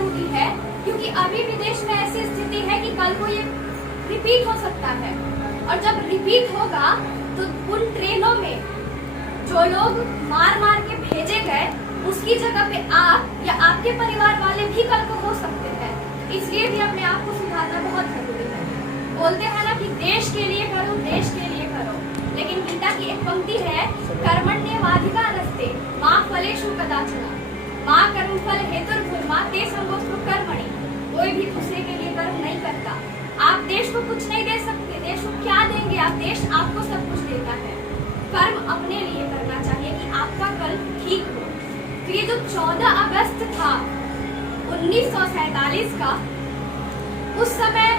जरूरी है, क्योंकि अभी भी देश में ऐसी स्थिति है कि कल को ये रिपीट हो सकता है। और जब रिपीट होगा तो उन ट्रेनों में जो लोग मार मार के भेजे गए, उसकी जगह पे आप या आपके परिवार वाले भी कल को हो सकते हैं। इसलिए भी अपने आप को सुधारना बहुत जरूरी है। बोलते हैं ना कि देश के लिए करो, देश के लिए करो, लेकिन गीता की एक पंक्ति है, कर्मण्येवाधिकारस्ते मा फलेषु कदाचन मा कर्मफल हेतुर्भूर्मा ते संगोस्तु कर्मणि। कोई भी दूसरे के लिए कर्म नहीं करता। आप देश को कुछ नहीं दे सकते, देश को क्या देंगे आप? देश आपको सब कुछ देता है। कर्म अपने लिए करना चाहिए कि आपका कल ठीक हो। तो ये जो 14 अगस्त था 1947 का, उस समय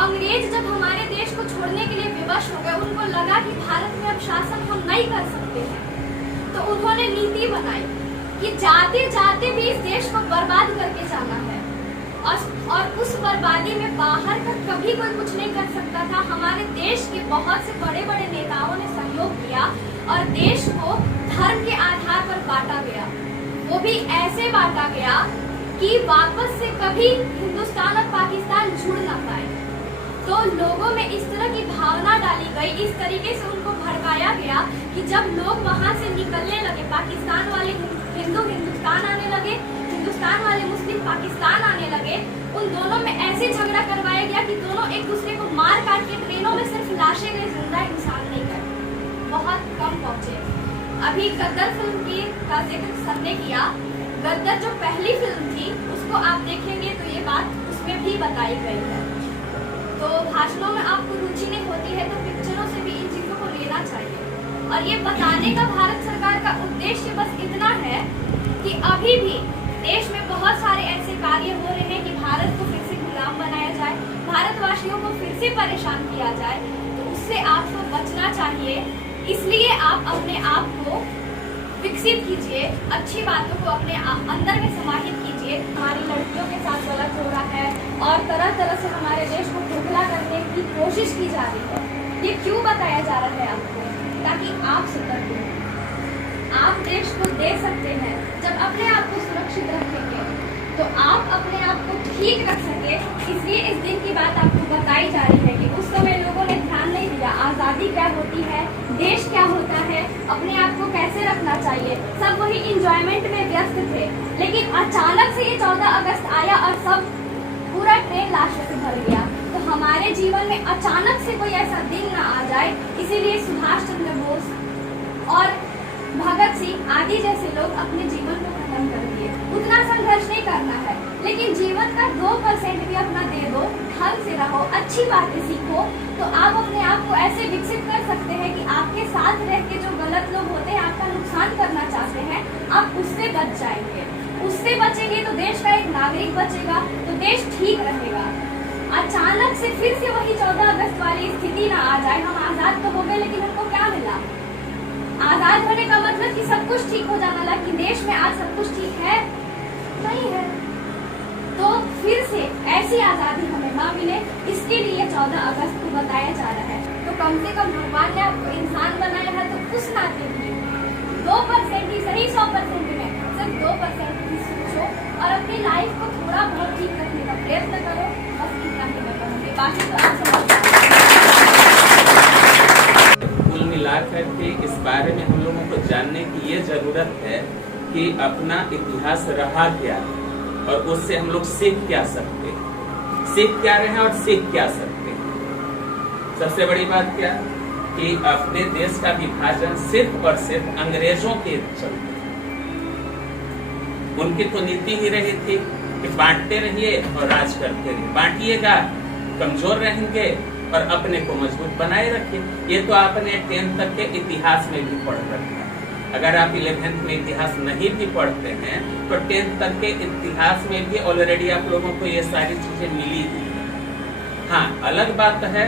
अंग्रेज जब हमारे देश को छोड़ने के लिए विवश हो गए, उनको लगा कि भारत में अब शासन हम नहीं कर सकते हैं, तो उन्होंने नीति बनाई कि जाते जाते भी इस देश को बर्बाद करके जाना है। और उस बर्बादी में बाहर का कभी कोई कुछ नहीं कर सकता था। हमारे देश के बहुत से बड़े बड़े नेताओं ने सहयोग किया और देश को धर्म के आधार पर बांटा गया। वो भी ऐसे बांटा गया कि वापस से कभी हिंदुस्तान और पाकिस्तान जुड़ ना पाए। तो लोगों में इस तरह की भावना डाली गई, इस तरीके से उनको भड़काया गया कि जब लोग वहां से निकलने लगे, पाकिस्तान वाले हिंदू हिंदुस्तान आने लगे, हिंदुस्तान वाले मुस्लिम पाकिस्तान आने लगे, उन दोनों में ऐसे झगड़ा करवाया गया कि दोनों एक दूसरे को मार काट के ट्रेनों में सिर्फ लाशें गए, जिंदा इंसान नहीं गए। बहुत कम पहुंचे। अभी गद्दर फिल्म की का जिक्र सबने किया। गद्दर जो पहली फिल्म थी उसको आप देखेंगे तो ये बात उसमें भी बताई गई है। तो भाषणों में आपको रुचि नहीं होती है तो पिक्चरों से भी इन चीजों को लेना चाहिए। और ये बताने का भारत सरकार का उद्देश्य बस इतना है कि अभी भी देश में बहुत सारे ऐसे कार्य हो रहे हैं कि भारत को फिर से गुलाम बनाया जाए, भारतवासियों को फिर से परेशान किया जाए। तो उससे आपको बचना चाहिए। इसलिए आप अपने आप को विकसित कीजिए, अच्छी बातों को अपने अंदर में समाहित कीजिए। हमारी लड़कियों के साथ गलत हो रहा है और तरह तरह से हमारे देश को खोखला करने की कोशिश की जा रही है। ये क्यों बताया जा रहा है आपको? ताकि आप सतर्क हो। आप देश को दे सकते हैं। जब अपने आप को सुरक्षित रखेंगे तो आप अपने आप को ठीक रख सके। इसलिए इस दिन की बात आपको बताई जा रही है कि उस समय लोगों ने ध्यान नहीं दिया आजादी क्या होती है, देश क्या होता है, अपने आप को कैसे रखना चाहिए। सब वही इंजॉयमेंट में व्यस्त थे। लेकिन अचानक से ये 14 अगस्त आया और सब पूरा ट्रेन लाशों से भर गया। तो हमारे जीवन में अचानक से कोई ऐसा दिन ना आ जाए। इसीलिए सुभाष चंद्र बोस और भगत सिंह आदि जैसे लोग अपने जीवन को खत्म कर दिए। उतना संघर्ष नहीं करना है, लेकिन जीवन का 2% भी अपना दे दो, ढंग से रहो, अच्छी बातें सीखो, तो आप अपने आप को ऐसे विकसित कर सकते हैं कि आपके साथ रह के जो गलत लोग होते हैं, आपका नुकसान करना चाहते हैं, आप उससे बच जाएंगे। उससे बचेंगे तो देश का एक नागरिक बचेगा, तो देश ठीक रहेगा। अचानक से फिर से वही 14 अगस्त वाली स्थिति ना आ जाए। हम आजाद तो हो गए, लेकिन हमको क्या मिला? आजाद होने का मतलब कि सब कुछ ठीक हो जाना लगा, कि देश में आज सब कुछ ठीक है? नहीं है। तो फिर से ऐसी आजादी हमें ना मिले, इसके लिए 14 अगस्त को बताया जा रहा है। तो कम से कम भगवान ने आपको इंसान बनाया है, तो उस नाते भी 2% ही सही, 100% में सिर्फ 2% ही सोचो और अपनी लाइफ को थोड़ा बहुत ठीक रखने का प्रयत्न करो। बस इतना ही मैं कहूँगी। बाकी तो आप समझ करके इस बारे में हम लोगों को जानने की ये जरूरत है कि अपना इतिहास रहा क्या और उससे हम लोग सीख क्या सकते, सीख क्या रहे और सीख क्या सकते। सबसे बड़ी बात क्या कि अपने देश का विभाजन सिर्फ और सिर्फ अंग्रेजों के चलते। उनकी तो नीति ही रही थी कि बांटते रहिए और राज करते रहिए। बांटिएगा, कमजोर रहेंगे और अपने को मजबूत बनाए रखिए। ये तो आपने 10th तक के इतिहास में भी पढ़ रखा है। अगर आप 11th में इतिहास नहीं भी पढ़ते हैं तो 10th तक के इतिहास में भी ऑलरेडी आप लोगों को ये सारी चीजें मिली थी। हाँ, अलग बात है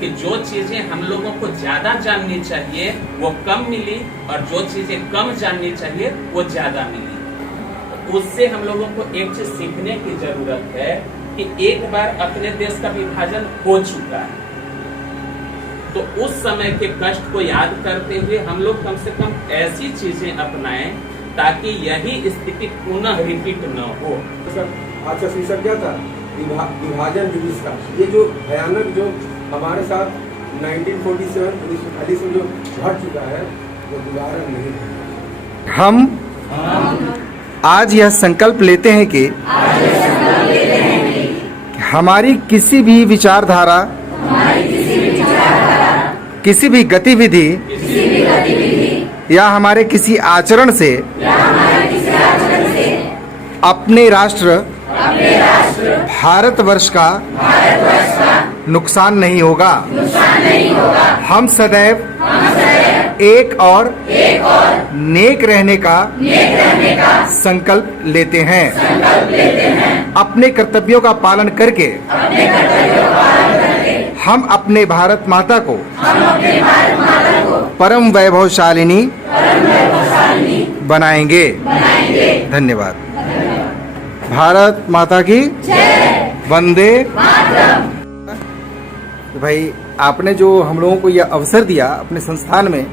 कि जो चीजें हम लोगों को ज्यादा जाननी चाहिए वो कम मिली और जो चीजें कम जाननी चाहिए वो ज्यादा मिली। उससे हम लोगों को एक चीज सीखने की जरूरत है कि एक बार अपने देश का विभाजन हो चुका है, तो उस समय के कष्ट को याद करते हुए हम लोग कम से कम ऐसी चीजें अपनाएं ताकि यही स्थिति पुनः रिपीट न हो। अच्छा शीर्षक क्या था? विभाजन जुलूस का। ये जो भयानक जो हमारे साथ 1947 1948 में जो घट चुका है वो दोबारा नहीं होगा। हम आज यह संकल्प लेते हैं कि हमारी किसी भी विचारधारा, किसी भी गतिविधि या हमारे किसी आचरण से अपने राष्ट्र भारतवर्ष का नुकसान नहीं होगा। हम सदैव एक और नेक रहने का संकल्प लेते हैं। अपने कर्तव्यों का पालन करके हम अपने भारत माता को परम वैभवशालिनी बनाएंगे। धन्यवाद। भारत माता की वंदे। तो भाई आपने जो हम लोगों को यह अवसर दिया अपने संस्थान में,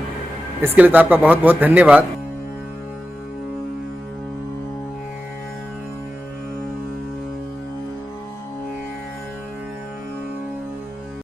इसके लिए तो आपका बहुत बहुत धन्यवाद।